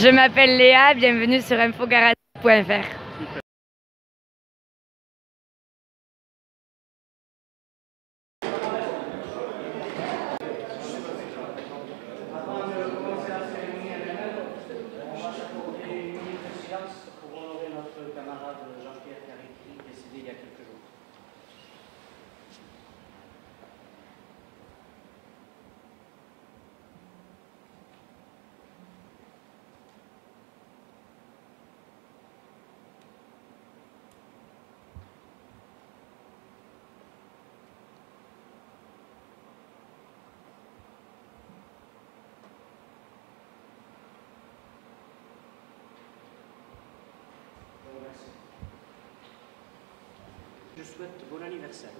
Je m'appelle Léa, bienvenue sur infogarage.fr. Pour honorer notre camarade Jean-Pierre Caricri, décédé il y a quelques jours. Je souhaite bon anniversaire.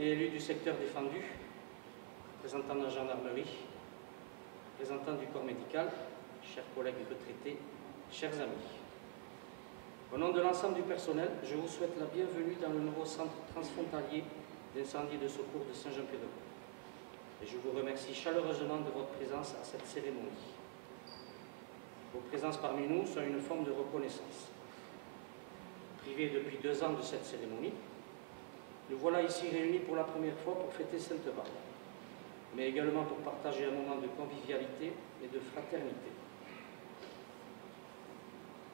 Élu du secteur défendu, représentant de la gendarmerie, représentant du corps médical, chers collègues retraités, chers amis. Au nom de l'ensemble du personnel, je vous souhaite la bienvenue dans le nouveau centre transfrontalier d'incendie et de secours de Saint-Jean-Pied-de-Port. Et je vous remercie chaleureusement de votre présence à cette cérémonie. Vos présences parmi nous sont une forme de reconnaissance. Privés depuis 2 ans de cette cérémonie, nous voilà ici réunis pour la première fois pour fêter Sainte-Barbe, mais également pour partager un moment de convivialité et de fraternité.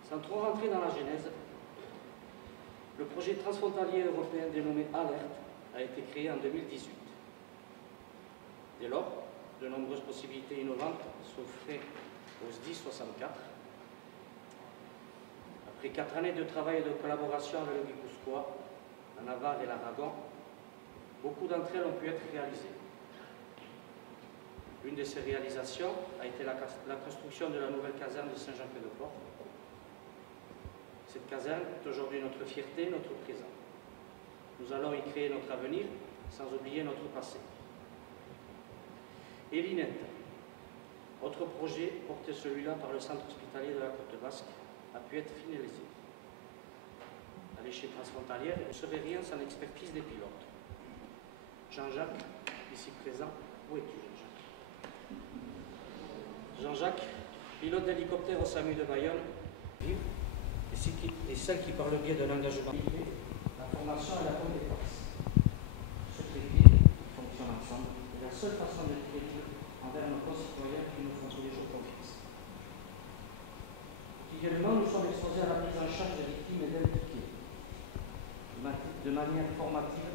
Sans trop rentrer dans la genèse, le projet transfrontalier européen dénommé ALERT a été créé en 2018. Dès lors, de nombreuses possibilités innovantes s'offraient au SDI 64. Après 4 années de travail et de collaboration avec le Guipuscoa, la Navarre et l'Aragon, beaucoup d'entre elles ont pu être réalisées. L'une de ces réalisations a été la construction de la nouvelle caserne de Saint-Jean-Pied-de-Port. Cette caserne est aujourd'hui notre fierté, notre présent. Nous allons y créer notre avenir sans oublier notre passé. Et l'INET, autre projet porté celui-là par le centre hospitalier de la Côte Basque, a pu être finalisé. À l'échelle transfrontalière, il ne serait rien sans l'expertise des pilotes. Jean-Jacques, ici présent, où es-tu Jean-Jacques? Jean-Jacques, pilote d'hélicoptère au SAMU de Bayonne, et celle qui, par le biais de l'engagement privé, la formation et la compétence. Ce trépied fonctionne ensemble est la seule façon d'être crédible envers nos concitoyens qui nous font tous les jours confiance. Quotidiennement, nous sommes exposés à la prise en charge des victimes et d'impliqués, de manière formative,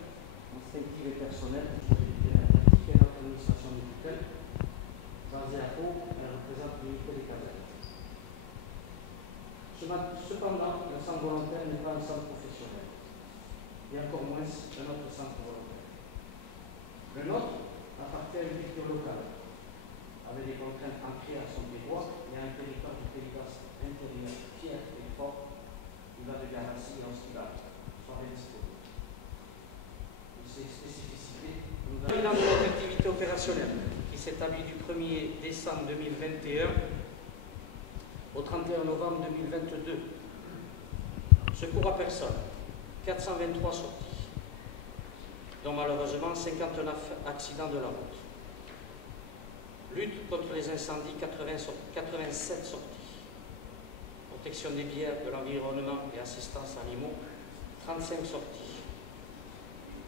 instinctive et personnelle, et notre administration médicale, basée à Pau, elle représente l'unité des casernes. Cependant, le centre volontaire n'est pas un centre professionnel, et encore moins un autre centre volontaire. Le nôtre appartient à une culture locale, avec des contraintes ancrées à son terroir et à un territoire du Pays Basque intérieur fier et fort, qui va de Garantie à Ostigard, soit bien disponible. Ces spécificités nous dans notre activité opérationnelle, qui s'établit du 1er décembre 2021 au 31 novembre 2022. Secours à personne, 423 sorties, dont malheureusement 59 accidents de la route. Lutte contre les incendies, 87 sorties. Protection des biens, de l'environnement et assistance animaux, 35 sorties.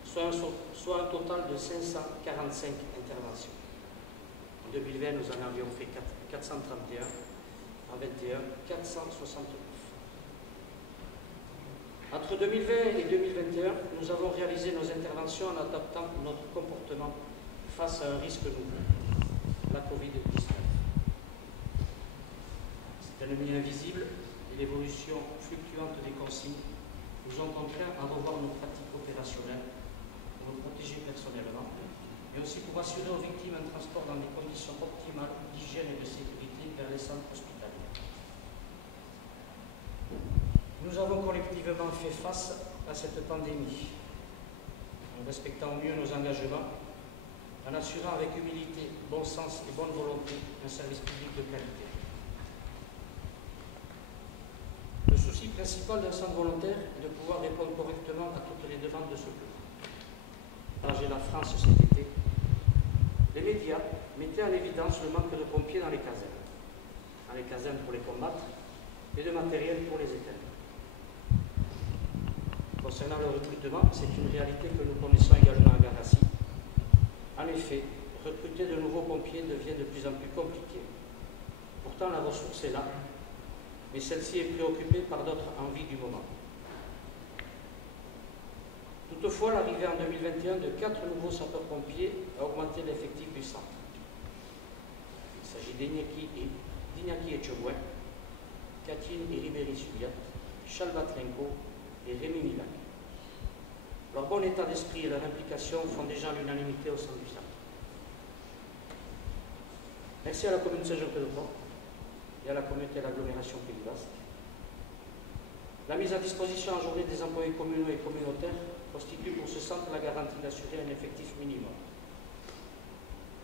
Soit un total de 545 interventions. En 2020, nous en avions fait 431. En 2021, 469. Entre 2020 et 2021, nous avons réalisé nos interventions en adaptant notre comportement face à un risque nouveau, la Covid-19. Cet ennemi invisible et l'évolution fluctuante des consignes nous ont contraints à revoir nos pratiques opérationnelles pour nous protéger personnellement, mais aussi pour assurer aux victimes un transport dans des conditions optimales d'hygiène et de sécurité vers les centres hospitaliers. Nous avons collectivement fait face à cette pandémie, en respectant mieux nos engagements en assurant avec humilité, bon sens et bonne volonté un service public de qualité. Le souci principal d'un centre volontaire est de pouvoir répondre correctement à toutes les demandes de secours. J'ai la France cet été. Les médias mettaient en évidence le manque de pompiers dans les casernes pour les combattre et de matériel pour les éteindre. Concernant le recrutement, c'est une réalité que nous connaissons également à Garassi. En effet, recruter de nouveaux pompiers devient de plus en plus compliqué. Pourtant, la ressource est là, mais celle-ci est préoccupée par d'autres envies du moment. Toutefois, l'arrivée en 2021 de 4 nouveaux sapeurs-pompiers a augmenté l'effectif du centre. Il s'agit d'Iñaki Etchebouin, Katine et Ribéry-Subiat, Chalbatrenko et Rémi Milac. Leur bon état d'esprit et leur implication font déjà l'unanimité au sein du centre. Merci à la commune Saint-Jean-Pied-de-Port et à la communauté de l'agglomération Pays Basque. La mise à disposition en journée des employés communaux et communautaires constitue pour ce centre la garantie d'assurer un effectif minimum.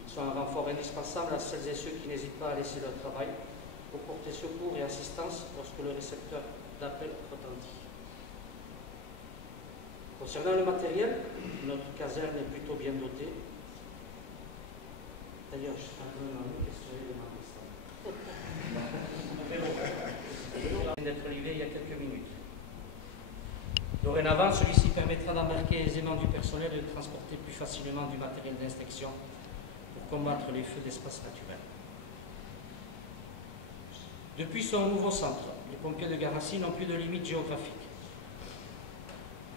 Ils sont un renfort indispensable à celles et ceux qui n'hésitent pas à laisser leur travail pour porter secours et assistance lorsque le récepteur d'appel retentit. Concernant le matériel, notre caserne est plutôt bien dotée. D'ailleurs, je suis un peu demandé qu'est-ce que j'avais demandé ça. Il vient d'être livré il y a quelques minutes. Dorénavant, celui-ci permettra d'embarquer aisément du personnel et de transporter plus facilement du matériel d'inspection pour combattre les feux d'espace naturels. Depuis son nouveau centre, les pompiers de Garassi n'ont plus de limites géographiques.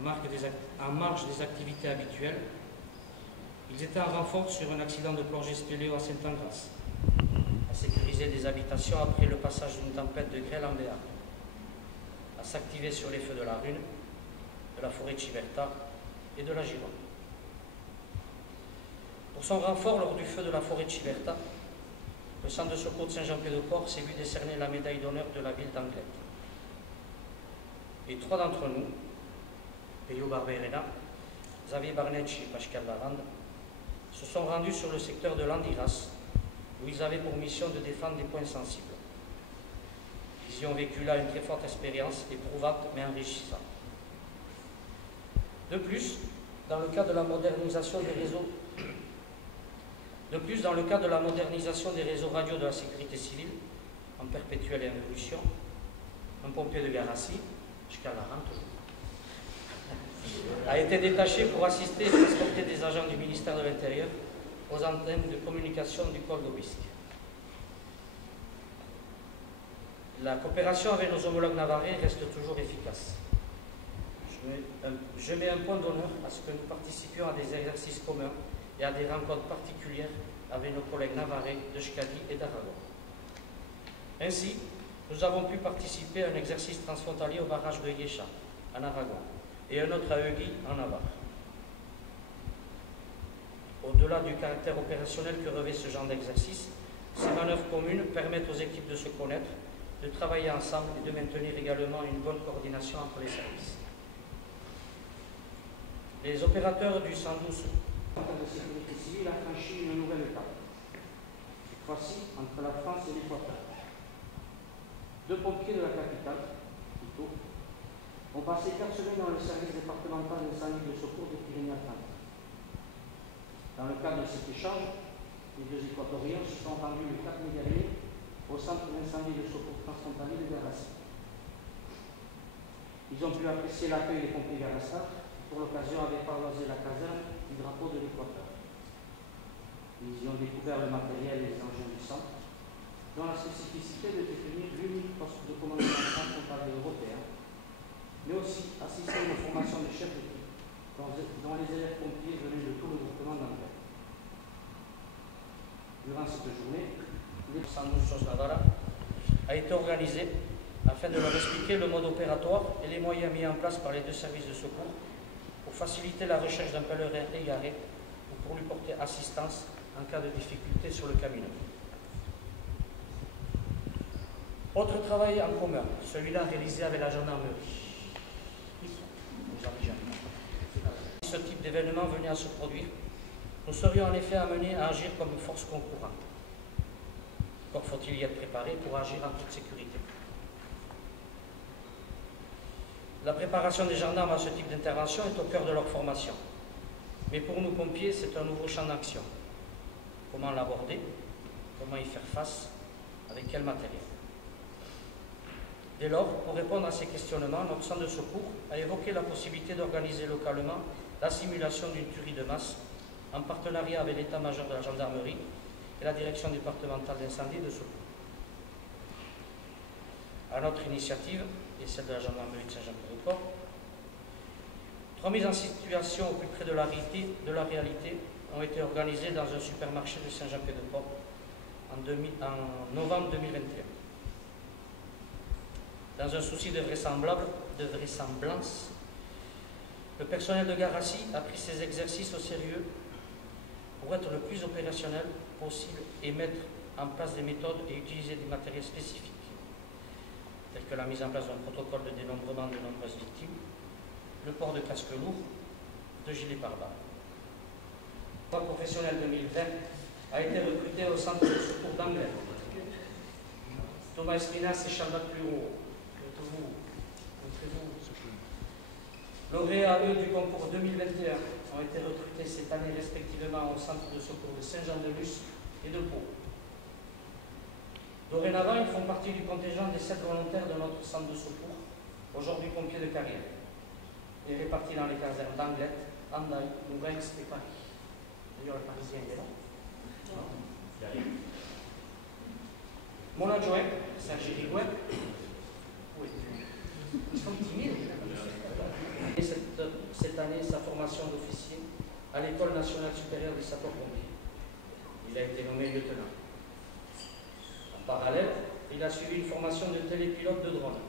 En marge des activités habituelles, ils étaient en renfort sur un accident de plongée spéléo à Saint-Angras, à sécuriser des habitations après le passage d'une tempête de grêle en Béarn, à s'activer sur les feux de la Rune, de la forêt de Chiberta et de la Gironde. Pour son renfort lors du feu de la forêt de Chiberta, le centre de secours de Saint-Jean-Pied-de-Port s'est vu décerner la médaille d'honneur de la ville d'Anglet. Et 3 d'entre nous, Peyo Barberena, Xavier Barnetch et Pascal Lavande, se sont rendus sur le secteur de l'Andiras, où ils avaient pour mission de défendre des points sensibles. Ils y ont vécu là une très forte expérience, éprouvante mais enrichissante. De plus, dans le cadre de la modernisation des réseaux radio de la sécurité civile, en perpétuelle évolution, un pompier de Garassi, jusqu'à la rente toujours, a été détaché pour assister et transporter des agents du ministère de l'Intérieur aux antennes de communication du col d'Aubisque. La coopération avec nos homologues navarrais reste toujours efficace. Je mets un point d'honneur à ce que nous participions à des exercices communs et à des rencontres particulières avec nos collègues navarrais de Schkadi et d'Aragon. Ainsi, nous avons pu participer à un exercice transfrontalier au barrage de Yécha, en Aragon, et un autre à Eugui, en Navarre. Au-delà du caractère opérationnel que revêt ce genre d'exercice, ces manœuvres communes permettent aux équipes de se connaître, de travailler ensemble et de maintenir également une bonne coordination entre les services. Les opérateurs du 112 de sécurité civile a franchi une nouvelle étape, cette fois-ci entre la France et l'Équateur. 2 pompiers de la capitale, Quito, ont passé 4 semaines dans le service départemental d'incendie de secours des Pyrénées-Atlantiques. Dans le cadre de cet échange, les 2 équatoriens se sont rendus le 4 mai dernier au centre d'incendie de secours transfrontalier de Garassi. Ils ont pu apprécier l'accueil des pompiers garastards qui, pour l'occasion, avaient pavoisé la caserne du drapeau de l'Équateur. Ils y ont découvert le matériel et les engins du centre, dont la spécificité de définir l'unique poste de commandement transfrontalier européen, mais aussi assister à une formation de chefs d'équipe dont les élèves pompiers venaient de tout le groupement d'Anglet. Durant cette journée, le 112 Jos Navarra a été organisé afin de leur expliquer le mode opératoire et les moyens mis en place par les 2 services de secours pour faciliter la recherche d'un pèlerin égaré ou pour lui porter assistance en cas de difficulté sur le caminot. Autre travail en commun, celui-là réalisé avec la gendarmerie. Ce type d'événement venait à se produire Nous serions en effet amenés à agir comme force concourante. Encore faut-il y être préparé pour agir en toute sécurité. La préparation des gendarmes à ce type d'intervention est au cœur de leur formation. Mais pour nous pompiers, c'est un nouveau champ d'action. Comment l'aborder? Comment y faire face? Avec quel matériel? Dès lors, pour répondre à ces questionnements, notre centre de secours a évoqué la possibilité d'organiser localement la simulation d'une tuerie de masse en partenariat avec l'état-major de la gendarmerie et la direction départementale d'incendie et de secours. À notre initiative, et celle de la gendarmerie de Saint-Jean-Pied-de-Port, 3 mises en situation au plus près de la réalité ont été organisées dans un supermarché de Saint-Jean-Pied-de-Port en novembre 2021. Dans un souci de vraisemblance, le personnel de Garassi a pris ces exercices au sérieux pour être le plus opérationnel possible et mettre en place des méthodes et utiliser des matériels spécifiques, tels que la mise en place d'un protocole de dénombrement de nombreuses victimes, le port de casques lourds, de gilets pare-balles. Le corps professionnel 2020 a été recruté au centre de secours d'Anglais. Thomas Espinas et Charlotte Plureau. Lauréats du concours 2021 ont été recrutés cette année respectivement au centre de secours de Saint-Jean-de-Luz et de Pau. Dorénavant, ils font partie du contingent des 7 volontaires de notre centre de secours, aujourd'hui pompiers de carrière, et répartis dans les casernes d'Anglet, Andaille, Nourenx et Paris. D'ailleurs, le Parisien est là. Il arrive. Mon adjoint, Serge Rigouet, oui. Ils sont timides. Et cette année, sa formation d'officier à l'École nationale supérieure des sapeurs-pompiers. Il a été nommé lieutenant. En parallèle, il a suivi une formation de télépilote de drone.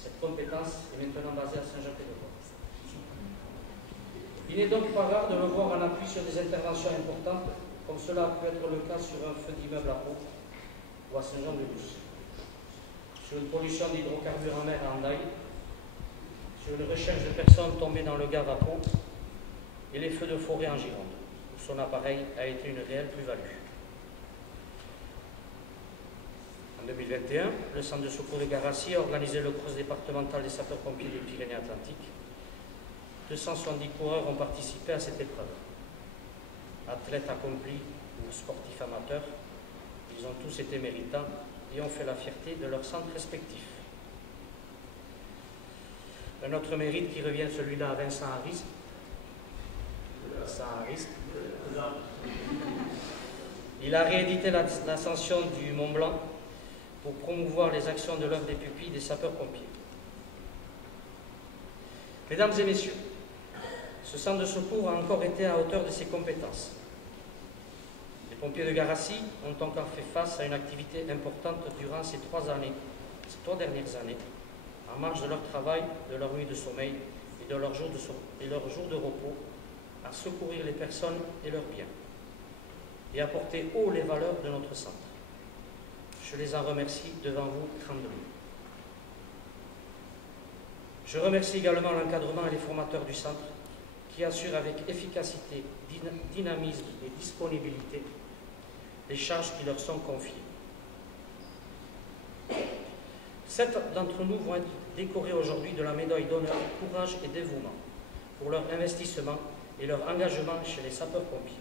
Cette compétence est maintenant basée à Saint-Jean-Pied-de-Port. Il n'est donc pas rare de le voir en appui sur des interventions importantes, comme cela peut être le cas sur un feu d'immeuble à Pau ou à Saint-Jean-de-Luz, sur une pollution d'hydrocarbures en mer à Andaille, sur une recherche de personnes tombées dans le Gave à Pau et les feux de forêt en Gironde, où son appareil a été une réelle plus-value. En 2021, le centre de secours de Garassi a organisé le cross départemental des sapeurs-pompiers des Pyrénées-Atlantiques. 270 coureurs ont participé à cette épreuve. Athlètes accomplis ou sportifs amateurs, ils ont tous été méritants et ont fait la fierté de leurs centres respectifs. Un autre mérite qui revient celui-là à Vincent Harris. Il a réédité l'ascension du Mont Blanc pour promouvoir les actions de l'œuvre des pupilles des sapeurs-pompiers. Mesdames et messieurs, ce centre de secours a encore été à hauteur de ses compétences. Les pompiers de Garassi ont encore fait face à une activité importante durant ces 3 dernières années, en marge de leur travail, de leur nuit de sommeil et de leur jour de repos, à secourir les personnes et leurs biens, et à porter haut les valeurs de notre centre. Je les en remercie devant vous grandement. Je remercie également l'encadrement et les formateurs du centre qui assurent avec efficacité, dynamisme et disponibilité les charges qui leur sont confiées. 7 d'entre nous vont être décorés aujourd'hui de la médaille d'honneur courage et dévouement pour leur investissement et leur engagement chez les sapeurs-pompiers.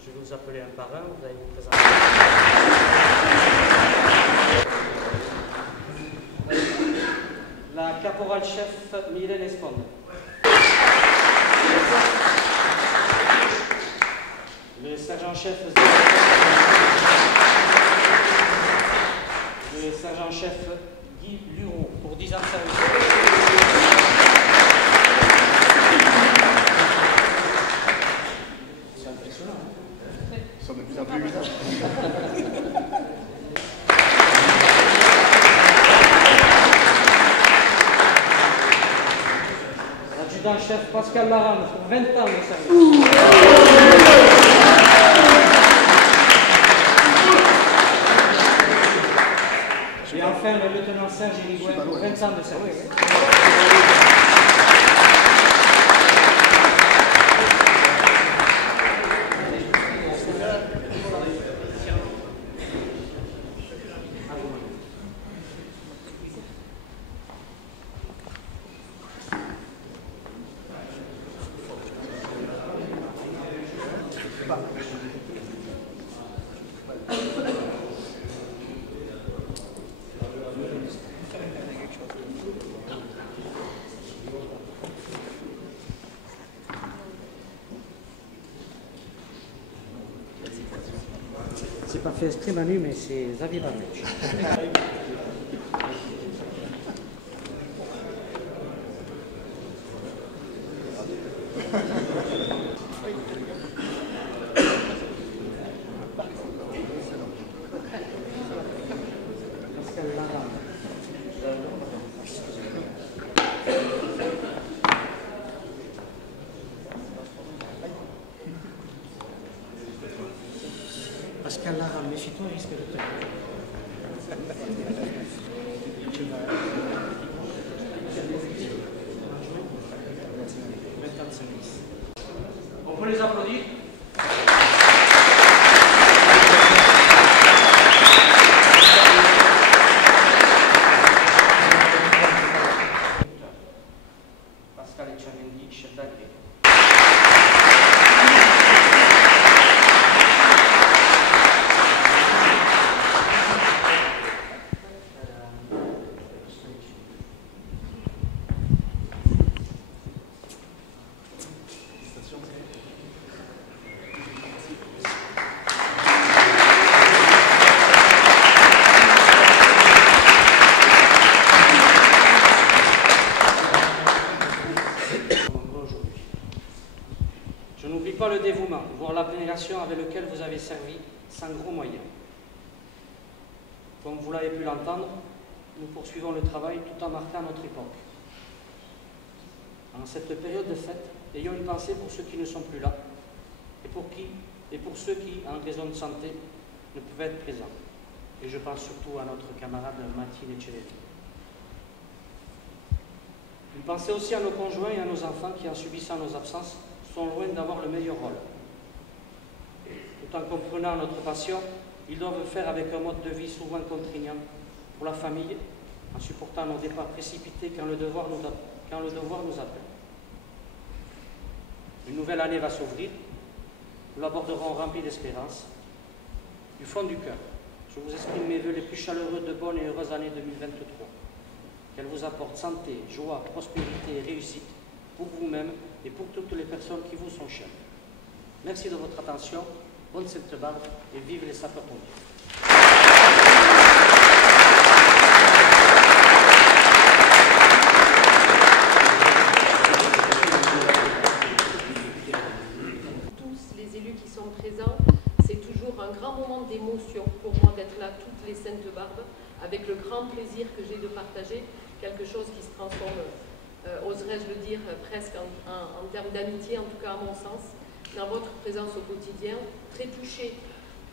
Je vais vous appeler un par un, vous allez vous présenter. La caporal-chef Mylène Espond. Le sergent-chef le sergent-chef Guy Lureau pour 10 ans de service. C'est impressionnant. Hein? Ils sont de plus en plus évidents. L'adjudant-chef Pascal Larande pour 20 ans de service. Et enfin, le lieutenant Serge Rigouet pour 20 ans de service. pas fait exprès Manu, mais c'est Xavier Babuch. Pascal Lara, méfie-toi, risque de te... On peut les applaudir? Pascal Echamendi, chef d'agré. Je n'oublie pas le dévouement, voire l'abnégation avec lequel vous avez servi sans gros moyens. Comme vous l'avez pu l'entendre, nous poursuivons le travail tout en marquant notre époque. En cette période de fête, ayons une pensée pour ceux qui ne sont plus là et pour ceux qui, en raison de santé, ne pouvaient être présents. Et je pense surtout à notre camarade Mathilde Echeverri. Une pensée aussi à nos conjoints et à nos enfants qui, en subissant nos absences, sont loin d'avoir le meilleur rôle. Tout en comprenant notre passion, ils doivent le faire avec un mode de vie souvent contraignant pour la famille, en supportant nos départs précipités quand le devoir nous appelle. Une nouvelle année va s'ouvrir, nous l'aborderons remplis d'espérance. Du fond du cœur, je vous exprime mes vœux les plus chaleureux de bonne et heureuse année 2023. Qu'elle vous apporte santé, joie, prospérité et réussite pour vous-même et pour toutes les personnes qui vous sont chères. Merci de votre attention, bonne Sainte-Barbe et vive les sapeurs-pompiers. Tous les élus qui sont présents, c'est toujours un grand moment d'émotion pour moi d'être là toutes les Sainte-Barbe, avec le grand plaisir que j'ai de partager quelque chose qui se transforme, oserais-je le dire, presque en termes d'amitié, en tout cas à mon sens, dans votre présence au quotidien, très touchée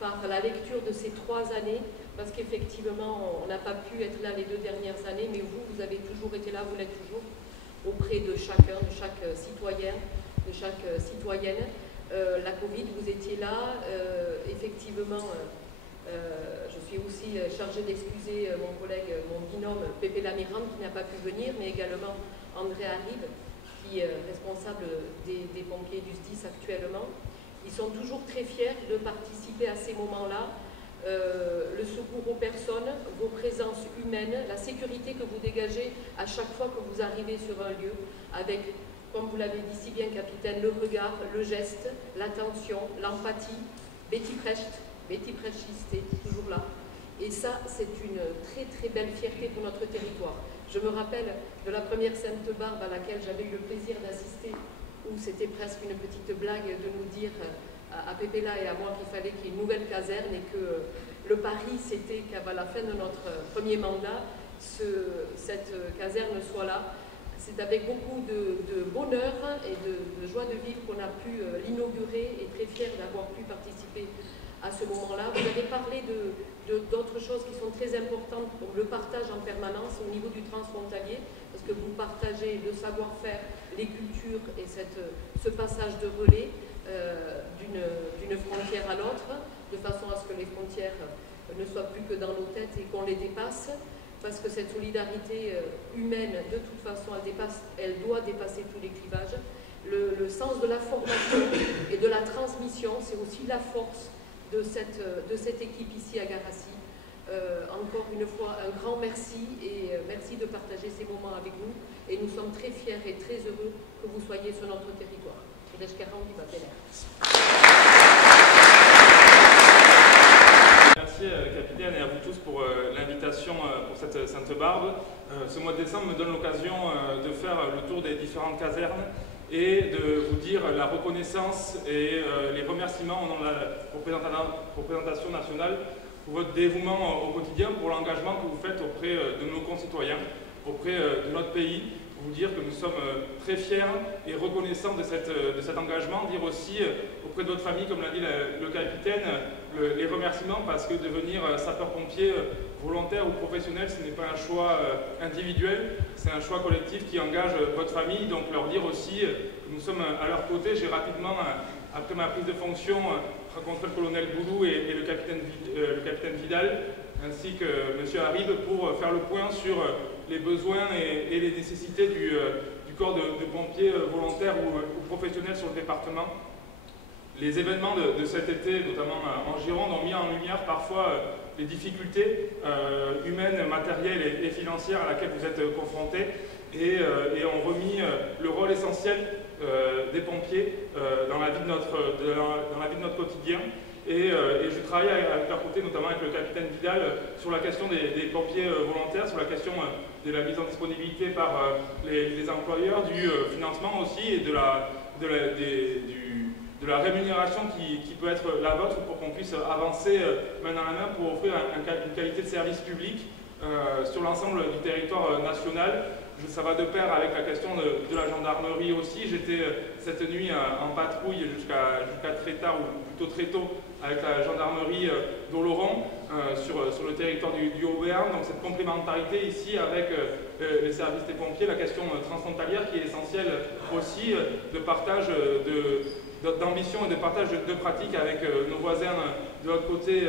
par la lecture de ces 3 années, parce qu'effectivement, on n'a pas pu être là les 2 dernières années, mais vous avez toujours été là, vous l'êtes toujours, auprès de chacun, de chaque citoyen, de chaque citoyenne. La Covid, vous étiez là, effectivement, je suis aussi chargée d'excuser mon collègue, mon binôme Pépé Lamirande qui n'a pas pu venir, mais également André Arrive, qui est responsable des pompiers du SDIS actuellement. Ils sont toujours très fiers de participer à ces moments-là. Le secours aux personnes, vos présences humaines, la sécurité que vous dégagez à chaque fois que vous arrivez sur un lieu, avec, comme vous l'avez dit si bien, capitaine, le regard, le geste, l'attention, l'empathie. Betty Precht, toujours là. Et ça, c'est une très très belle fierté pour notre territoire. Je me rappelle de la première Sainte-Barbe à laquelle j'avais eu le plaisir d'assister, où c'était presque une petite blague de nous dire à Pépéla et à moi qu'il fallait qu'il y ait une nouvelle caserne et que le pari c'était qu'à la fin de notre premier mandat, cette caserne soit là. C'est avec beaucoup de bonheur et de joie de vivre qu'on a pu l'inaugurer et très fiers d'avoir pu participer à ce moment-là. Vous avez parlé d'autres choses qui sont très importantes pour le partage en permanence au niveau du transfrontalier, parce que vous partagez le savoir-faire, les cultures et ce passage de relais d'une frontière à l'autre, de façon à ce que les frontières ne soient plus que dans nos têtes et qu'on les dépasse, parce que cette solidarité humaine, de toute façon, elle doit dépasser tous les clivages. Le sens de la formation et de la transmission, c'est aussi la force de cette équipe ici à Garassi. Encore une fois, un grand merci et merci de partager ces moments avec nous. Et nous sommes très fiers et très heureux que vous soyez sur notre territoire. Et tous pour l'invitation pour cette Sainte Barbe. Ce mois de décembre me donne l'occasion de faire le tour des différentes casernes et de vous dire la reconnaissance et les remerciements au nom de la représentation nationale pour votre dévouement au quotidien, pour l'engagement que vous faites auprès de nos concitoyens, auprès de notre pays. Vous dire que nous sommes très fiers et reconnaissants de cet engagement, dire aussi auprès de votre famille, comme l'a dit le capitaine, les remerciements, parce que devenir sapeur-pompier volontaire ou professionnel, ce n'est pas un choix individuel, c'est un choix collectif qui engage votre famille. Donc leur dire aussi que nous sommes à leur côté. J'ai rapidement, après ma prise de fonction, rencontré le colonel Boulou et le capitaine Vidal, ainsi que M. Harib, pour faire le point sur les besoins et les nécessités du corps de pompiers volontaires ou professionnels sur le département. Les événements de cet été, notamment en Gironde, ont mis en lumière parfois les difficultés humaines, matérielles et financières à laquelle vous êtes confrontés et ont remis le rôle essentiel des pompiers dans la vie de notre quotidien. Et je travaille à leur côté, notamment avec le capitaine Vidal, sur la question des pompiers volontaires, sur la question de la mise en disponibilité par les employeurs, du financement aussi et de la rémunération qui peut être la vôtre pour qu'on puisse avancer main dans la main pour offrir une qualité de service public sur l'ensemble du territoire national. Ça va de pair avec la question de la gendarmerie aussi. J'étais cette nuit en patrouille jusqu'à très tard, ou plutôt très tôt, avec la gendarmerie d'Oloron sur le territoire du Haut-Béarn. Donc cette complémentarité ici avec les services des pompiers, la question transfrontalière qui est essentielle aussi, de partage d'ambition et de partage de pratiques avec nos voisins de l'autre côté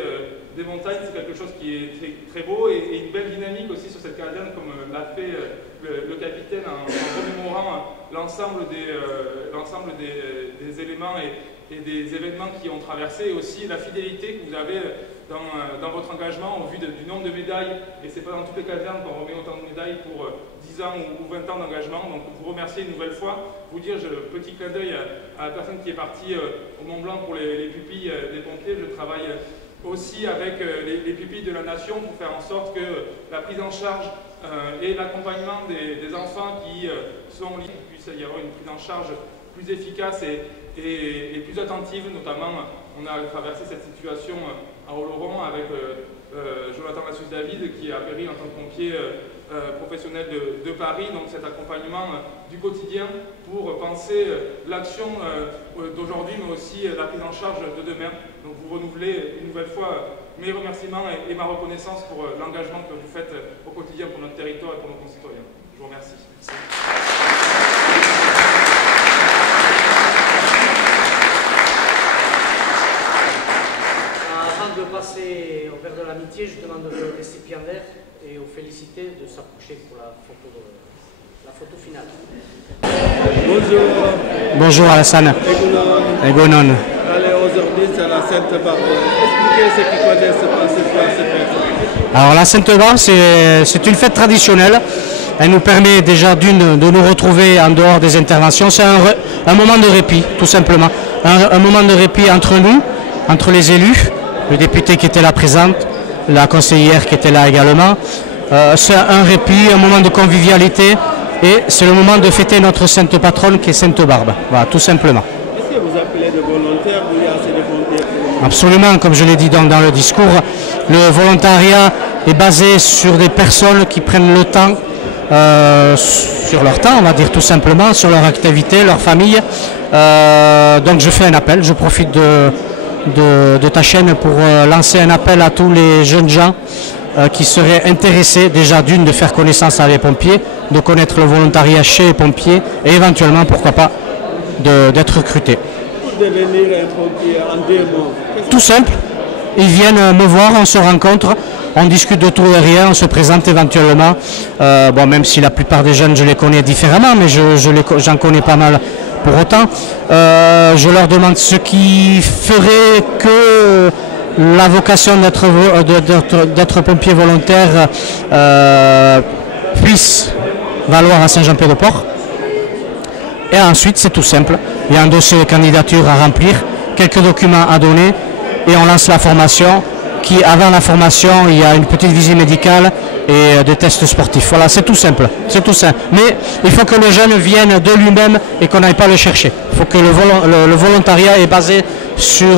des montagnes. C'est quelque chose qui est très beau et une belle dynamique aussi sur cette caserne, comme l'a fait le capitaine en remémorant l'ensemble des éléments et des événements qui ont traversé, et aussi la fidélité que vous avez dans votre engagement au vu du nombre de médailles. Et ce n'est pas dans toutes les casernes qu'on remet autant de médailles pour 10 ans ou 20 ans d'engagement. Donc vous remercier une nouvelle fois, vous dire, le petit clin d'œil à la personne qui est partie au Mont Blanc pour les pupilles des pompiers. Je travaille aussi avec les pupilles de la nation pour faire en sorte que la prise en charge et l'accompagnement des enfants qui sont libres, qu'il puisse y avoir une prise en charge plus efficace et plus attentive. Notamment, on a traversé cette situation à Oloron avec Jonathan Lassus-David qui a péri en tant que pompier professionnel de Paris. Donc cet accompagnement du quotidien pour penser l'action d'aujourd'hui, mais aussi la prise en charge de demain. Donc vous renouvelez une nouvelle fois mes remerciements et ma reconnaissance pour l'engagement que vous faites au quotidien pour notre territoire et pour nos concitoyens. Je vous remercie. Avant de passer au verre de l'amitié, je demande au récipient vert et aux félicités de s'approcher pour la photo finale. Bonjour. Bonjour Alassane. Egonon. Allez, aujourd'hui c'est la Sainte Barbe. Expliquez ceux qui connaissent pas cette fête. Alors la Sainte Barbe, c'est une fête traditionnelle. Elle nous permet déjà de nous retrouver en dehors des interventions. C'est un moment de répit, tout simplement. Un moment de répit entre nous, entre les élus, le député qui était là présente, la conseillère qui était là également. C'est un répit, un moment de convivialité et c'est le moment de fêter notre sainte patronne qui est Sainte Barbe. Voilà, tout simplement. Est-ce que vous appelez de volontaires ou il y a assez de pompiers? Absolument, comme je l'ai dit dans le discours, le volontariat est basé sur des personnes qui prennent le temps, sur leur temps, on va dire tout simplement, sur leur activité, leur famille. Donc je fais un appel, je profite de ta chaîne pour lancer un appel à tous les jeunes gens qui seraient intéressés déjà d'une de faire connaissance avec les pompiers, de connaître le volontariat chez les pompiers et éventuellement, pourquoi pas, d'être recrutés. Pour devenir un pompier en 2 mots. Tout simple, ils viennent me voir, on se rencontre, on discute de tout et rien, on se présente éventuellement. Bon, même si la plupart des jeunes, je les connais différemment, mais j'en connais pas mal pour autant. Je leur demande ce qui ferait que la vocation d'être pompier volontaire puisse valoir à Saint-Jean-Pied-de-Port. Et ensuite, c'est tout simple. Il y a un dossier de candidature à remplir, quelques documents à donner et on lance la formation qui, avant la formation, il y a une petite visite médicale et des tests sportifs. Voilà, c'est tout simple. C'est tout simple. Mais il faut que le jeune vienne de lui-même et qu'on n'aille pas le chercher. Il faut que le volontariat est basé sur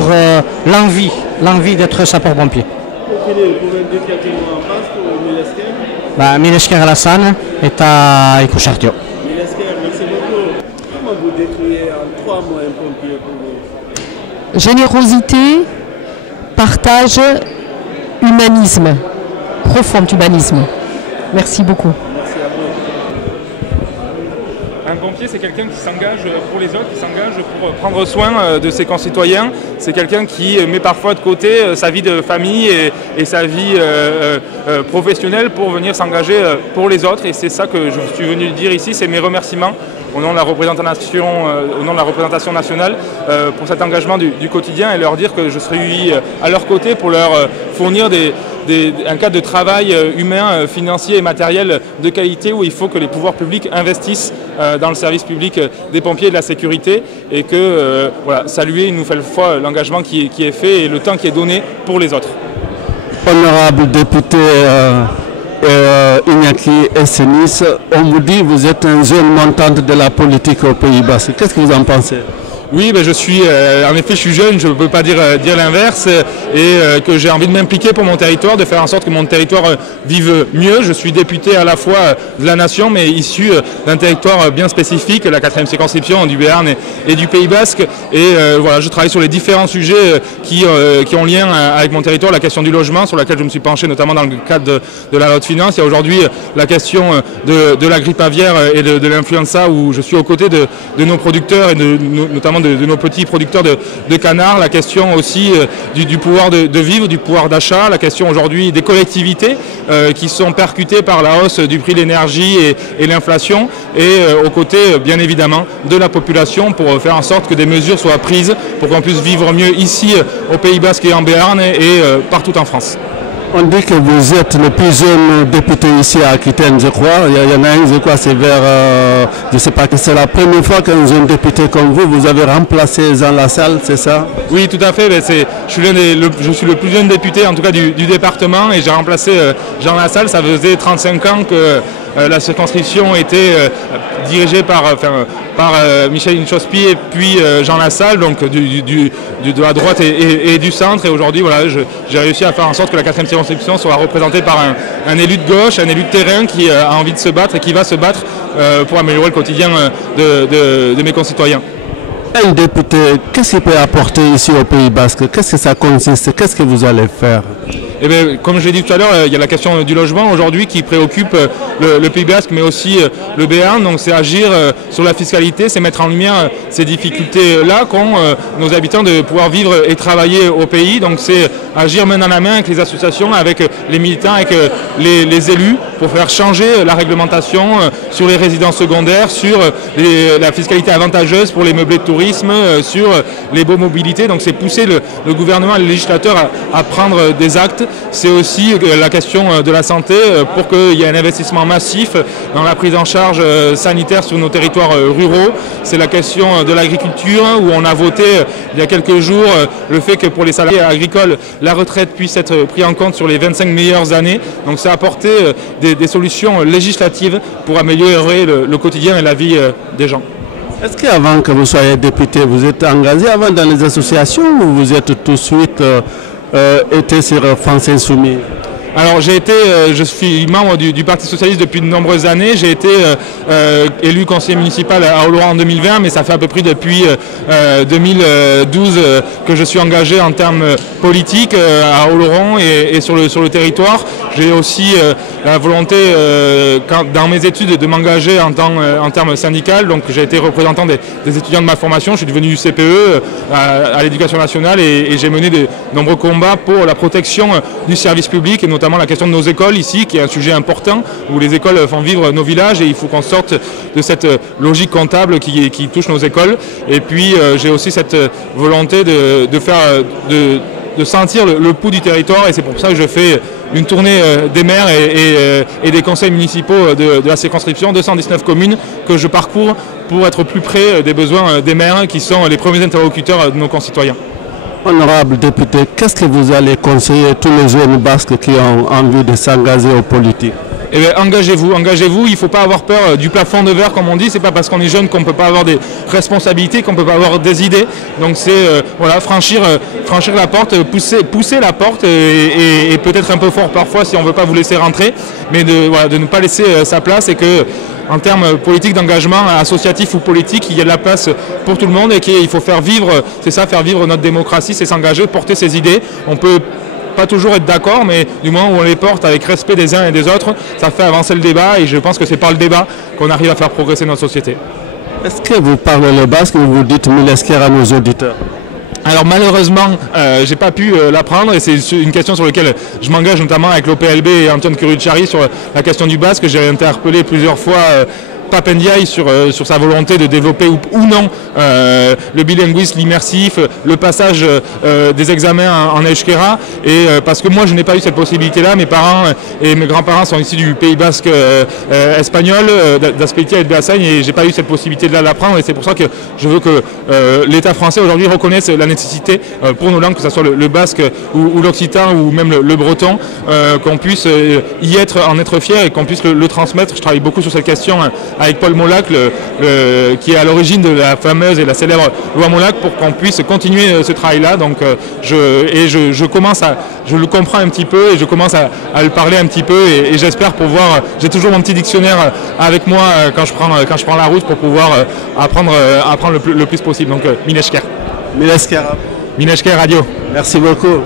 l'envie d'être sapeur-pompier. Pour finir, vous pouvez dire quelques mots en basque ou Milesker? Milesker Alassane est à Ecouchartio. Milesker, merci beaucoup. Comment vous décrivez en 3 mots un pompier pour vous? Générosité, partage, humanisme, profond humanisme. Merci beaucoup. Merci à vous. Un pompier, c'est quelqu'un qui s'engage pour les autres, qui s'engage pour prendre soin de ses concitoyens. C'est quelqu'un qui met parfois de côté sa vie de famille et sa vie professionnelle pour venir s'engager pour les autres. Et c'est ça que je suis venu dire ici, c'est mes remerciements au nom de la représentation nationale pour cet engagement du quotidien et leur dire que je serai à leur côté pour leur fournir un cadre de travail humain, financier et matériel de qualité où il faut que les pouvoirs publics investissent dans le service public des pompiers et de la sécurité et que saluer une nouvelle fois l'engagement qui est fait et le temps qui est donné pour les autres. Honorable député Iñaki Essenis, on vous dit que vous êtes un jeune montante de la politique au Pays Basque. Qu'est-ce que vous en pensez? Oui, je suis, en effet, je suis jeune, je ne peux pas dire l'inverse, et que j'ai envie de m'impliquer pour mon territoire, de faire en sorte que mon territoire vive mieux. Je suis député à la fois de la nation, mais issu d'un territoire bien spécifique, la 4e circonscription du Béarn et du Pays Basque. Et je travaille sur les différents sujets qui ont lien avec mon territoire, la question du logement, sur laquelle je me suis penché notamment dans le cadre de la loi de finances. Il y a aujourd'hui la question de la grippe aviaire et de l'influenza, où je suis aux côtés de nos producteurs et notamment de nos petits producteurs de canards, la question aussi du pouvoir de vivre, du pouvoir d'achat, la question aujourd'hui des collectivités qui sont percutées par la hausse du prix de l'énergie et l'inflation, et aux côtés bien évidemment de la population pour faire en sorte que des mesures soient prises pour qu'on puisse vivre mieux ici au Pays Basque et en Béarn et partout en France. On dit que vous êtes le plus jeune député ici à Aquitaine, je crois. Il y en a un, je crois, c'est vers... je ne sais pas, que c'est la première fois qu'un jeune député comme vous avez remplacé Jean Lassalle, c'est ça? Oui, tout à fait. Je suis le plus jeune député, en tout cas du département, et j'ai remplacé Jean Lassalle. Ça faisait 35 ans que la circonscription était dirigée par Michel Inchospi et puis Jean Lassalle, donc de la droite et du centre. Et aujourd'hui, j'ai réussi à faire en sorte que la 4e circonscription soit représentée par un élu de gauche, un élu de terrain qui a envie de se battre et qui va se battre pour améliorer le quotidien de mes concitoyens. Un député, qu'est-ce qu'il peut apporter ici au Pays Basque? Qu'est-ce que ça consiste? Qu'est-ce que vous allez faire? Eh bien, comme je l'ai dit tout à l'heure, il y a la question du logement aujourd'hui qui préoccupe le Pays Basque, mais aussi le Béarn. Donc c'est agir sur la fiscalité, c'est mettre en lumière ces difficultés-là qu'ont nos habitants de pouvoir vivre et travailler au pays. Donc c'est agir main dans la main avec les associations, avec les militants, avec les élus pour faire changer la réglementation sur les résidences secondaires, sur la fiscalité avantageuse pour les meublés de tourisme, sur les beaux mobilités. Donc c'est pousser le gouvernement et le législateur à prendre des actes. C'est aussi la question de la santé pour qu'il y ait un investissement massif dans la prise en charge sanitaire sur nos territoires ruraux. C'est la question de l'agriculture où on a voté il y a quelques jours le fait que pour les salariés agricoles, la retraite puisse être prise en compte sur les 25 meilleures années. Donc ça a apporté des solutions législatives pour améliorer le quotidien et la vie des gens. Est-ce qu'avant que vous soyez député, vous êtes engagé avant dans les associations ou vous êtes tout de suite été sur France Insoumise? Alors je suis membre du Parti Socialiste depuis de nombreuses années. J'ai été élu conseiller municipal à Oloron en 2020, mais ça fait à peu près depuis 2012 que je suis engagé en termes politiques à Oloron et sur le territoire. J'ai aussi la volonté, dans mes études, de m'engager en termes syndicaux. Donc j'ai été représentant des étudiants de ma formation. Je suis devenu CPE à l'Éducation nationale et j'ai mené de nombreux combats pour la protection du service public et notamment la question de nos écoles ici, qui est un sujet important, où les écoles font vivre nos villages et il faut qu'on sorte de cette logique comptable qui touche nos écoles. Et puis j'ai aussi cette volonté de sentir le pouls du territoire et c'est pour ça que je fais une tournée des maires et des conseils municipaux de la circonscription, 219 communes que je parcours pour être plus près des besoins des maires qui sont les premiers interlocuteurs de nos concitoyens. Honorable député, qu'est-ce que vous allez conseiller tous les jeunes basques qui ont envie de s'engager en politique? Eh bien, engagez-vous, il ne faut pas avoir peur du plafond de verre comme on dit, c'est pas parce qu'on est jeune qu'on ne peut pas avoir des responsabilités, qu'on ne peut pas avoir des idées, donc c'est voilà, franchir la porte, pousser la porte et peut-être un peu fort parfois si on ne veut pas vous laisser rentrer, mais de ne pas laisser sa place et que en termes politiques d'engagement associatif ou politique, il y a de la place pour tout le monde et qu'il faut faire vivre, c'est ça, faire vivre notre démocratie, c'est s'engager, porter ses idées. On peut pas toujours être d'accord, mais du moment où on les porte avec respect des uns et des autres, ça fait avancer le débat et je pense que c'est par le débat qu'on arrive à faire progresser notre société. Est-ce que vous parlez le basque ou vous dites Milesker à nos auditeurs? Alors malheureusement, j'ai pas pu l'apprendre et c'est une question sur laquelle je m'engage notamment avec l'OPLB et Antoine Curucciari sur la question du basque. J'ai interpellé plusieurs fois Pape Ndiaye sur sa volonté de développer ou non le bilinguisme, l'immersif, le passage des examens en euskera. Et parce que moi je n'ai pas eu cette possibilité-là, mes parents et mes grands-parents sont issus du Pays Basque espagnol, d'Azpeitia et de Beasain, et j'ai pas eu cette possibilité-là de l'apprendre. Et c'est pour ça que je veux que l'État français aujourd'hui reconnaisse la nécessité pour nos langues, que ce soit le basque ou l'occitan ou même le breton, qu'on puisse y être, en être fier et qu'on puisse le transmettre. Je travaille beaucoup sur cette question avec Paul Molac, qui est à l'origine de la fameuse et la célèbre loi Molac, pour qu'on puisse continuer ce travail-là. Donc, je le comprends un petit peu et je commence à le parler un petit peu et j'espère pouvoir. J'ai toujours mon petit dictionnaire avec moi quand je prends la route pour pouvoir apprendre le plus possible. Donc, Milesker. Milesker. Milesker Radio. Merci beaucoup.